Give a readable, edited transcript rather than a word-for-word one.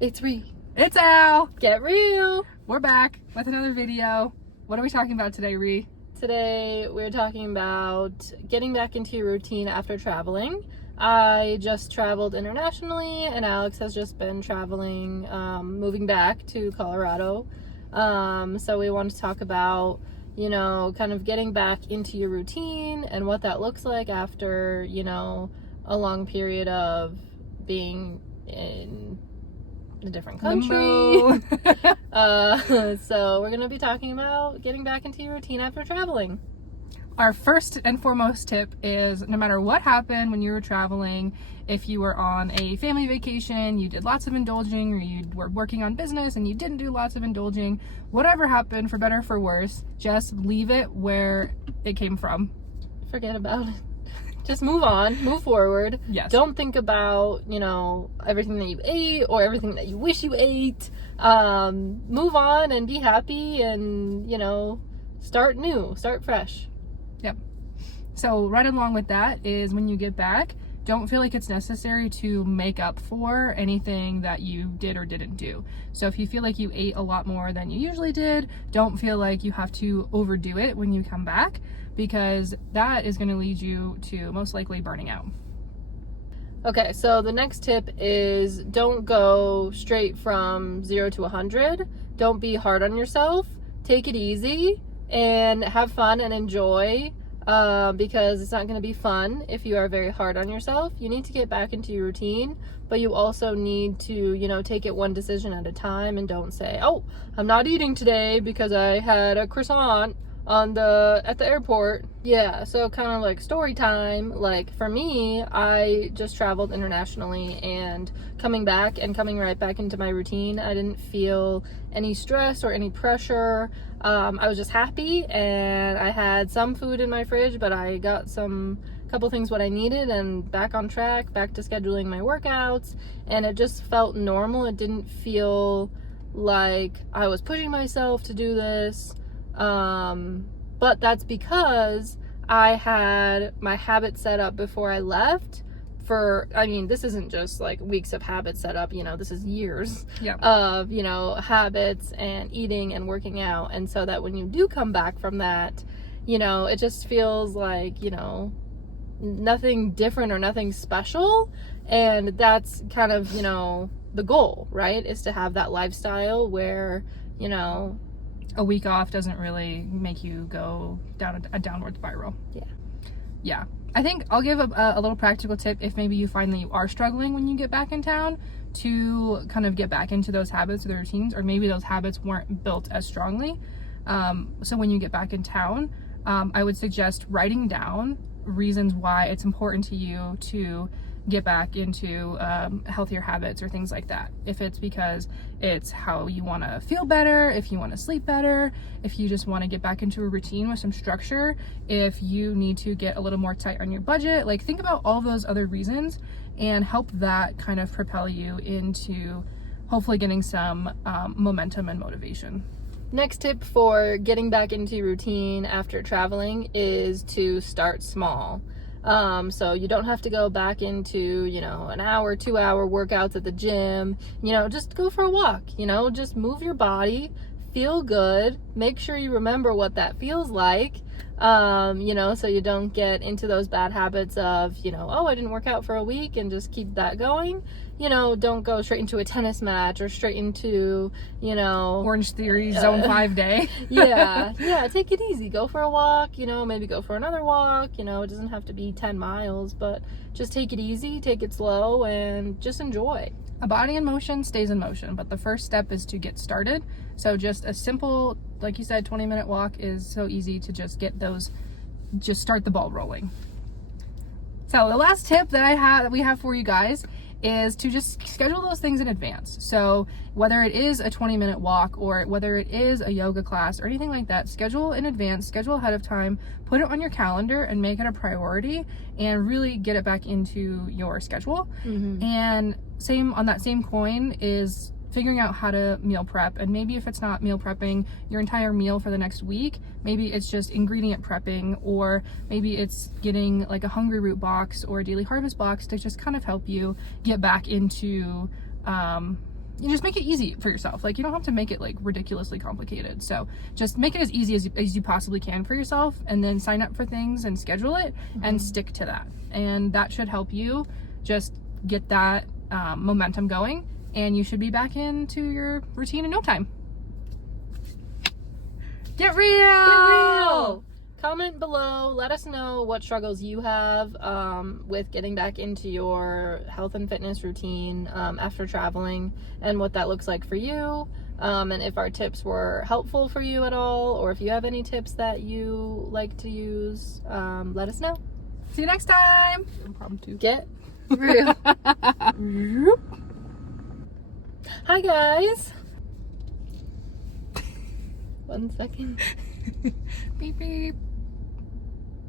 It's Ree. It's Al. Get real. We're back with another video. What are we talking about today, Ree? Today we're talking about getting back into your routine after traveling. I just traveled internationally and Alex has just been traveling, moving back to Colorado. So we want to talk about, kind of getting back into your routine and what that looks like after, a long period of being in a different country. So we're going to be talking about getting back into your routine after traveling. Our first and foremost tip is no matter what happened when you were traveling, if you were on a family vacation, you did lots of indulging, or you were working on business and you didn't do lots of indulging, whatever happened, for better or for worse, just leave it where it came from. Forget about it. Just move on, move forward. Yes. Don't think about, everything that you ate or everything that you wish you ate. Move on and be happy and, start new, start fresh. Yep. So right along with that is when you get back, don't feel like it's necessary to make up for anything that you did or didn't do. So if you feel like you ate a lot more than you usually did, don't feel like you have to overdo it when you come back, because that is going to lead you to most likely burning out. Okay, so the next tip is don't go straight from 0 to 100. Don't be hard on yourself. Take it easy and have fun and enjoy, because it's not going to be fun if you are very hard on yourself. You need to get back into your routine, but you also need to, take it one decision at a time, and don't say, oh, I'm not eating today because I had a croissant at the airport. Yeah, so kind of like story time. Like for me, I just traveled internationally, and coming right back into my routine, I didn't feel any stress or any pressure. I was just happy, and I had some food in my fridge, but I got couple things what I needed, and back on track, back to scheduling my workouts, and it just felt normal. It didn't feel like I was pushing myself to do this. But that's because I had my habits set up before I left this isn't just like weeks of habits set up, this is years of, habits and eating and working out. And so that when you do come back from that, it just feels like, nothing different or nothing special. And that's kind of, the goal, right? Is to have that lifestyle where, a week off doesn't really make you go down a downward spiral. Yeah. I think I'll give a little practical tip if maybe you find that you are struggling when you get back in town to kind of get back into those habits or the routines, or maybe those habits weren't built as strongly. So when you get back in town, I would suggest writing down reasons why it's important to you to get back into healthier habits or things like that. If it's because it's how you want to feel better, if you want to sleep better, if you just want to get back into a routine with some structure, if you need to get a little more tight on your budget, like think about all those other reasons and help that kind of propel you into hopefully getting some momentum and motivation. Next tip for getting back into your routine after traveling is to start small. So you don't have to go back into, an hour, 2 hour workouts at the gym, just go for a walk, just move your body, feel good, make sure you remember what that feels like, so you don't get into those bad habits of, oh, I didn't work out for a week and just keep that going. Don't go straight into a tennis match or straight into, Orange Theory Zone 5 day. Yeah, take it easy. Go for a walk, maybe go for another walk. It doesn't have to be 10 miles, but just take it easy, take it slow, and just enjoy. A body in motion stays in motion, but the first step is to get started. So just a simple, like you said, 20-minute walk is so easy to just start the ball rolling. So the last tip that we have for you guys is to just schedule those things in advance. So whether it is a 20-minute walk or whether it is a yoga class or anything like that, schedule in advance, schedule ahead of time, put it on your calendar and make it a priority and really get it back into your schedule. Mm-hmm. And on that same coin is figuring out how to meal prep. And maybe if it's not meal prepping your entire meal for the next week, maybe it's just ingredient prepping, or maybe it's getting like a Hungry Root box or a Daily Harvest box to just kind of help you get back into you just make it easy for yourself. Like, you don't have to make it like ridiculously complicated. So just make it as easy as you possibly can for yourself, and then sign up for things and schedule it and stick to that. And that should help you just get that momentum going, and you should be back into your routine in no time. Get real! Get real! Comment below, let us know what struggles you have with getting back into your health and fitness routine after traveling, and what that looks like for you, and if our tips were helpful for you at all, or if you have any tips that you like to use, let us know. See you next time. No problem too. Get real. Hi guys. 1 second. Beep beep.